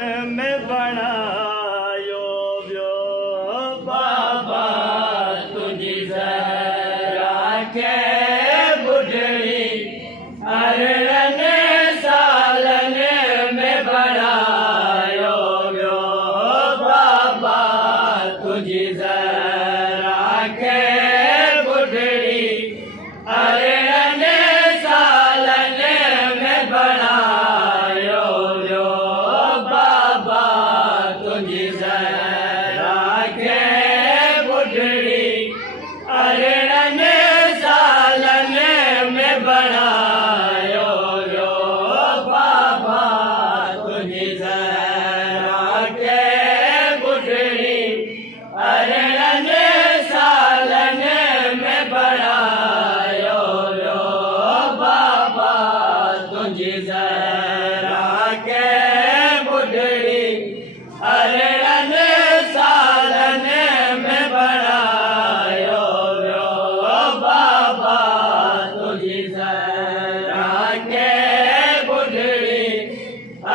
में बनायो व्यो बाबा तुझी राखे बुढ़ी अरण सालन में बनायो व्यो बाबा तुझी राखे बुढ़ी अरण सालन में बनायो व्यो तुझी राखे बुढ़ी अरण सालन में बनायो व्यो बाबा तुझी राखे बुढ़ी अरण सालन में बनायो व्यो बाबा तुझी राखे बुढ़ी अरण सालन में बनायो व्यो बाबा तुझी राखे बुढ़ी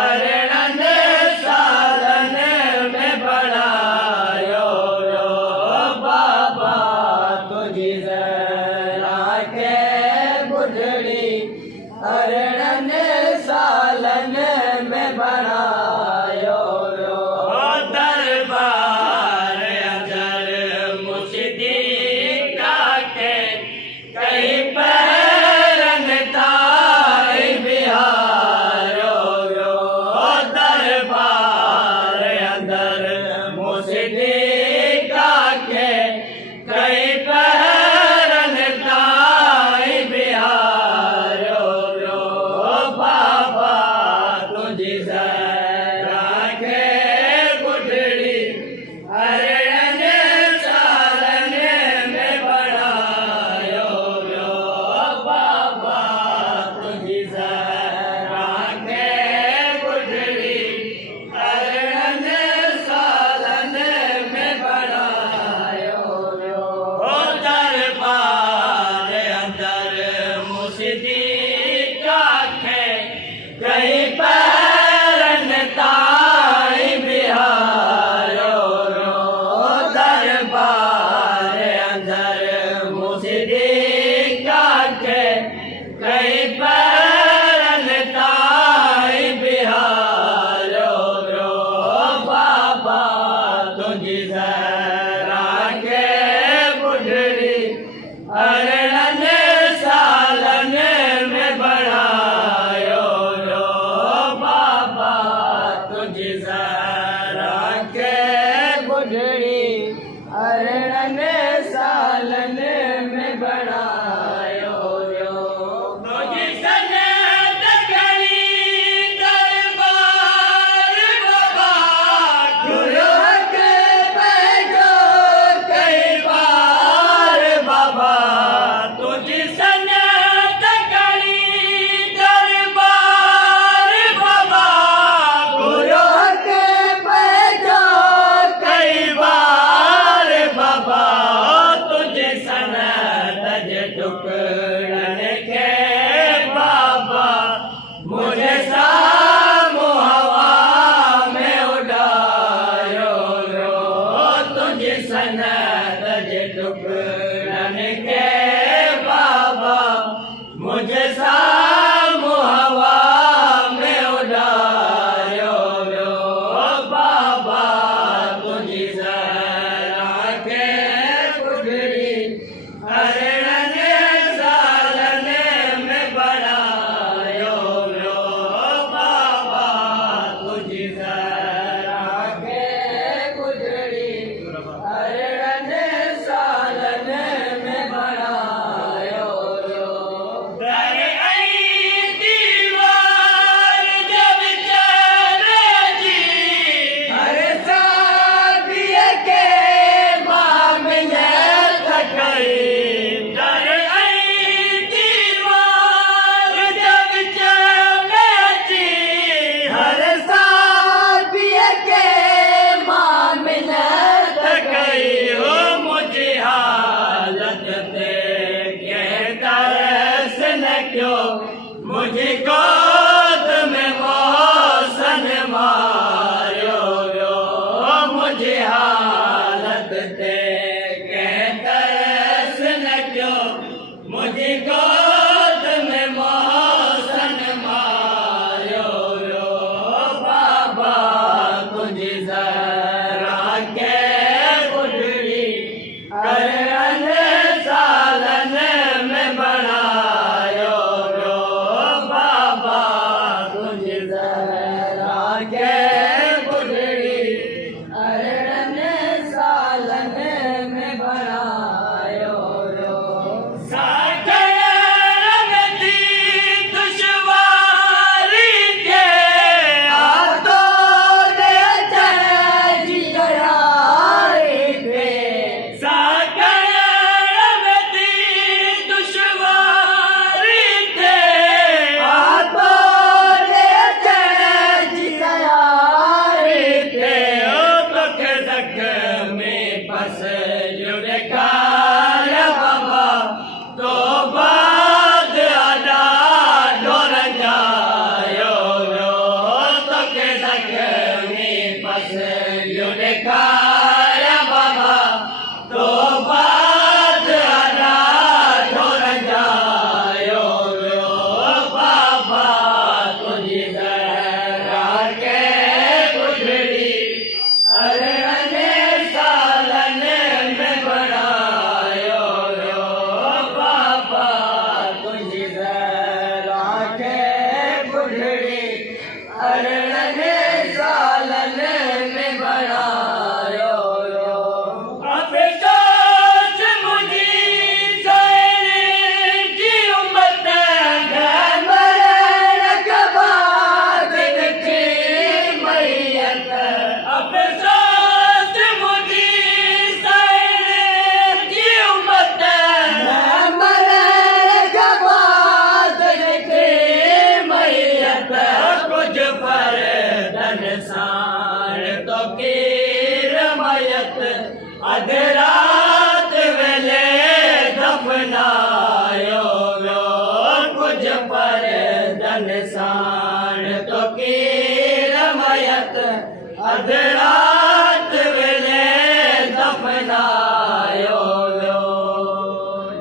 अरण सालन में बनायो व्यो बाबा तुझी राखे बुढ़ी अरण सालन में बनायो दरबार अजर मुझदी काके कहीं पैरन ताई बिहारो व्यो दरबार अंदर मुझदी काके कहीं पैरन ताई बिहारो व्यो बाबा तुझी राखे बुढ़ी अरण सालन में बनायो व्यो बाबा तुझी राखे बुढ़ी अरण सालन में बनायो व्यो दरबार अंदर मुझदी काखे कहीं पैरन ताई बिहारो दरबार अंदर मुझदी काखे कहीं पैरन ताई बिहारो बाबा तुझी राखे बुढ़ी अरण सालन में बनायो व्यो बाबा तुझी राखे बुढ़ी अरण सालन में बनायो व्यो तुझी सनत करी दरबार बाबा गुरु के बैठो कई बार बाबा तुझी सनत करी दरबार बाबा गुरु के जखमी पसलियूं ॾेखारिया बाबा तो बाद अदा रंजायो वियो बाबा तुंहिंजी ज़रा खे ॿुधड़ी अरिड़हं सालनि में बणायो वियो बाबा तुंहिंजी ज़रा खे ॿुधड़ी अरिड़हं सालनि में बणायो वियो अफ़सोस मुंहिंजी साईं जी उमत मरण खां बाद ॾिठी मैयत अफ़सोस मुंहिंजी साईं जी उमत मरण खां बाद ॾिठी मैयत कुझु फर्दन साण तो कीर मैयत अध रात वेले दफनायो वियो कुझु फर्दन साण तो कीर मैयत अध रात